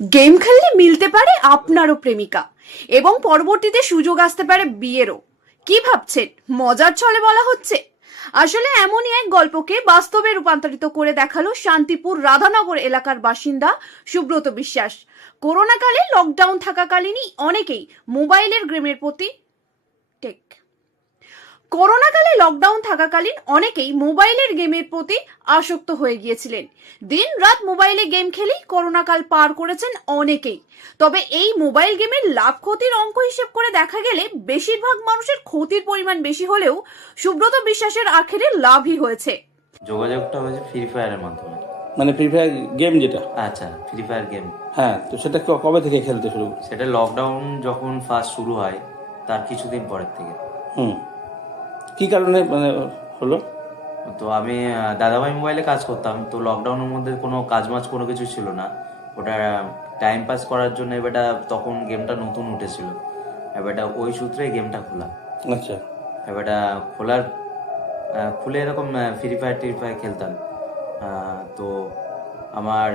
Game খেললে মিলতে পারে আপনারও প্রেমিকা এবং পরবর্তীতে সুযোগ আসতে পারে বিয়েরও। কি ভাবছেন মজার ছলে বলা হচ্ছে? আসলে এমনই এক গল্পকে বাস্তবে রূপান্তরিত করে দেখালো শান্তিপুর রাধানগর এলাকার বাসিন্দা সুব্রত বিশ্বাস। করোনাকালে লকডাউন থাকাকালীনই অনেকেই মোবাইলের গেমের প্রতি করোনাকালে লকডাউন থাকাকালীন অনেকেই মোবাইলের গেমের প্রতি আসক্ত হয়ে গিয়েছিলেন। দিন রাত মোবাইলে গেম খেলেই করোনাকাল পার করেছেন অনেকেই। তবে এই মোবাইল গেমের লাভ ক্ষতির অঙ্ক হিসেব করে দেখা গেলে বেশিরভাগ মানুষের ক্ষতির পরিমাণ বেশি হলেও সুব্রত বিশ্বাসের আখেরে লাভই হয়েছে। যোগাযোগটা হয়েছে ফ্রি ফায়ারের মাধ্যমে। মানে ফ্রি ফায়ার গেম যেটা? আচ্ছা, ফ্রি ফায়ার গেম। হ্যাঁ, তো সেটা কবে থেকে খেলতে শুরু? সেটা লকডাউন যখন ফার্স্ট শুরু হয় তার কিছুদিন পরের থেকে। কি কারণে মানে হলো? তো আমি দাদাভাই মোবাইলে কাজ করতাম, তো লকডাউনের মধ্যে কোনো কাজ মাজ কোনো কিছু ছিল না, ওটা টাইম পাস করার জন্য এবারটা তখন গেমটা নতুন উঠেছিল, এবারটা ওই সূত্রে গেমটা খোলা। আচ্ছা, এবারটা খুলে এরকম ফ্রি ফায়ার খেলতাম। তো আমার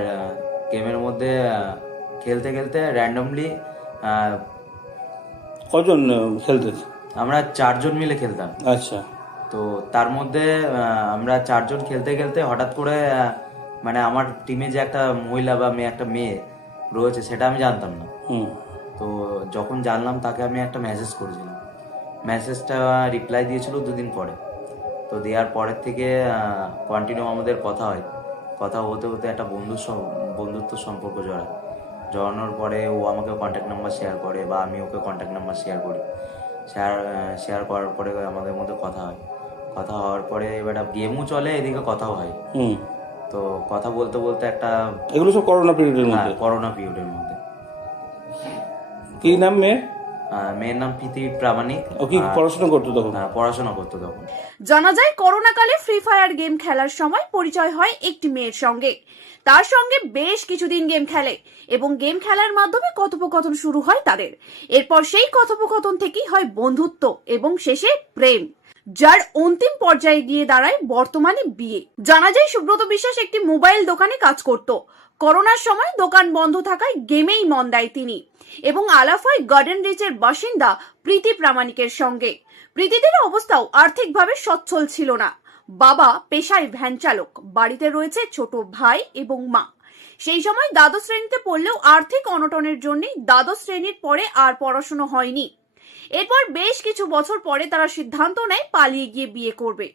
গেমের মধ্যে খেলতে খেলতে র্যান্ডমলি কজন খেলতে? আমরা 4 জন মিলে খেলতাম। আচ্ছা, তো তার মধ্যে আমরা 4 জন খেলতে খেলতে হঠাৎ করে মানে আমার টিমে যে একটা মহিলা বা একটা মেয়ে রয়েছে সেটা আমি জানতাম না। তো যখন জানলাম তাকে আমি একটা মেসেজ করেছিলাম, মেসেজটা রিপ্লাই দিয়েছিল 2 দিন পরে। তো দেওয়ার পরের থেকে কন্টিনিউ আমাদের কথা হয়, কথা হতে হতে একটা বন্ধুত্ব সম্পর্ক জড়ানোর পরে ও আমাকে কন্ট্যাক্ট নাম্বার শেয়ার করে বা আমি ওকে কন্ট্যাক্ট নাম্বার শেয়ার করি। শেয়ার করার পরে আমাদের মধ্যে কথা হয়, কথা হওয়ার পরে এবার গেমও চলে, এদিকে কথাও হয়। তো কথা বলতে বলতে একটা, এগুলো সব করোনা পিরিয়ডের মধ্যে? করোনা পিরিয়ডের মধ্যে। কি নাম মেয়ে? মেয়ের নাম প্রীতি প্রামাণিক। ও কি পড়াশোনা করতো তখন? পড়াশোনা করতো তখন। জানা যায় করোনাকালে ফ্রি ফায়ার গেম খেলার সময় পরিচয় হয় একটি মেয়ের সঙ্গে। তার সঙ্গে বেশ কিছুদিন গেম খেলে এবং গেম খেলার মাধ্যমে কথোপকথন শুরু হয় তাদের। এরপর সেই কথোপকথন থেকেই হয় বন্ধুত্ব এবং শেষে প্রেম, যার অন্তিম পর্যায়ে গিয়ে দাঁড়ায় বর্তমানে বিয়ে। জানা যায় সুব্রত বিশ্বাস একটি মোবাইল দোকানে কাজ করত। করোনার সময় দোকান বন্ধ থাকায় গেমেই মন দেয় তিনি এবং আলাপ হয় গার্ডেন রিচের বাসিন্দা প্রীতি প্রামাণিকের সঙ্গে। প্রীতিদের অবস্থাও আর্থিকভাবে সচ্ছল ছিল না। বাবা পেশায় ভ্যান চালক, বাড়িতে রয়েছে ছোট ভাই এবং মা। সেই সময় দ্বাদশ শ্রেণীতে পড়লেও আর্থিক অনটনের জন্য দ্বাদশ শ্রেণীর পরে আর পড়াশোনা হয়নি। এরপর বেশ কিছু বছর পরে তারা সিদ্ধান্ত নেয় পালিয়ে গিয়ে বিয়ে করবে,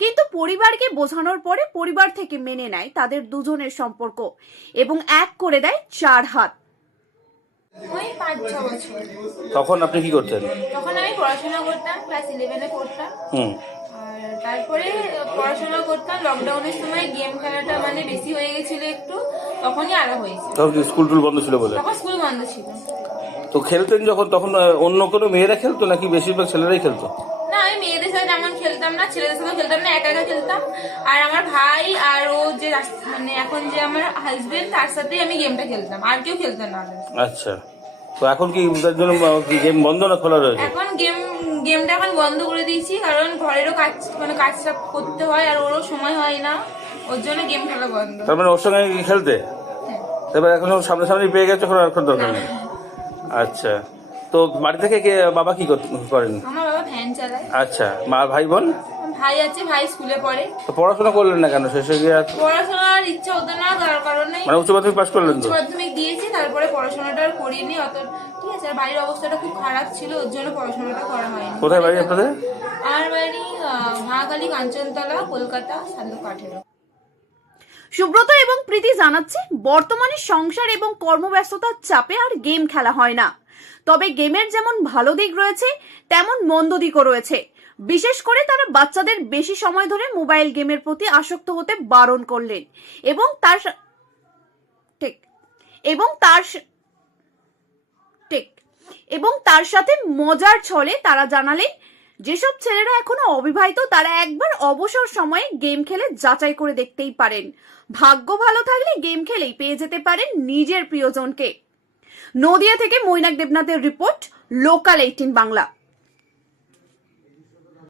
কিন্তু পরিবারকে বোঝানোর পরে পরিবার থেকে মেনে নেয় তাদের দুজনের সম্পর্ক এবং এক করে দেয় 4 হাত। ওই 5-6 বছর। তখন আপনি কি করতেন? তখন আমি পড়াশোনা করতাম, ক্লাস 11-এ পড়তাম। আর তারপরে পড়াশোনা করতাম, লকডাউনের সময় গেম খেলাটা মানে বেশি হয়ে গেছিল একটু, তখনই আলাদা হয়েছে। তখন স্কুল টুল বন্ধ ছিল বলে? তখন স্কুল বন্ধ ছিল। তো খেলতেন যখন, তখন অন্য কোনো মেয়েরা খেলতো নাকি বেশিরভাগ ছেলেরাই খেলতো? না, আমি মেয়েদের সাথে তেমন খেলতাম না, ছেলেদের সাথে খেলতাম না, একা একা খেলতাম। আর আমার ভাই আর ও যে মানে এখন যে আমার হাজবেন্ড, তার সাথেই আমি গেমটা খেলতাম, আর কেউ খেলতাম না। আচ্ছা, তো এখন কি তার জন্য গেম বন্ধ না খোলা রয়েছে? এখন গেমটা এখন বন্ধ করে দিয়েছি, কারণ ঘরেরও কাজ মানে কাজটা করতে হয় আর ওরও সময় হয় না, ওর জন্য গেম খেলা বন্ধ। তার মানে ওর সঙ্গে খেলতে? এবার এখন সামনাসামনি পেয়ে গেছে, এখন দরকার নেই। আচ্ছা, তো বাড়ি থেকে বাবা কি করেন? আমার বাবা ভ্যান চালায়। আচ্ছা, মা ভাই বোন? ভাই আছে, ভাই স্কুলে পড়ে। তো পড়াশোনা করলেন না কেন শেষে গিয়ে? পড়াশোনার ইচ্ছা হতো না, তার কারণে মানে উচ্চ মাধ্যমিক পাস করলেন? তো উচ্চ মাধ্যমিক দিয়েছি, তারপরে পড়াশোনাটা আর করিনি অত। ঠিক আছে, আর বাড়ির অবস্থাটা খুব খারাপ ছিল, ওর জন্য পড়াশোনাটা করা হয়নি। কোথায় বাড়ি আপনাদের? আমার বাড়ি মহাকালী, কাঞ্চনতলা, কলকাতা, 18। সুব্রত এবং প্রীতি জানাচ্ছে বর্তমানে সংসার এবং কর্মব্যস্ততার চাপে আর গেম খেলা হয় না। তবে গেমের যেমন ভালো দিক রয়েছে তেমন মন্দ দিকও রয়েছে। বিশেষ করে তারা বাচ্চাদের বেশি সময় ধরে মোবাইল গেমের প্রতি আসক্ত হতে বারণ করলেন এবং তার সাথে মজার ছলে তারা জানালেন যেসব ছেলেরা এখনো অবিবাহিত তারা একবার অবসর সময়ে গেম খেলে যাচাই করে দেখতেই পারেন। ভাগ্য ভালো থাকলে গেম খেলেই পেয়ে যেতে পারেন নিজের প্রিয়জনকে। নদিয়া থেকে মৈনাক দেবনাথের রিপোর্ট, লোকাল 18 বাংলা।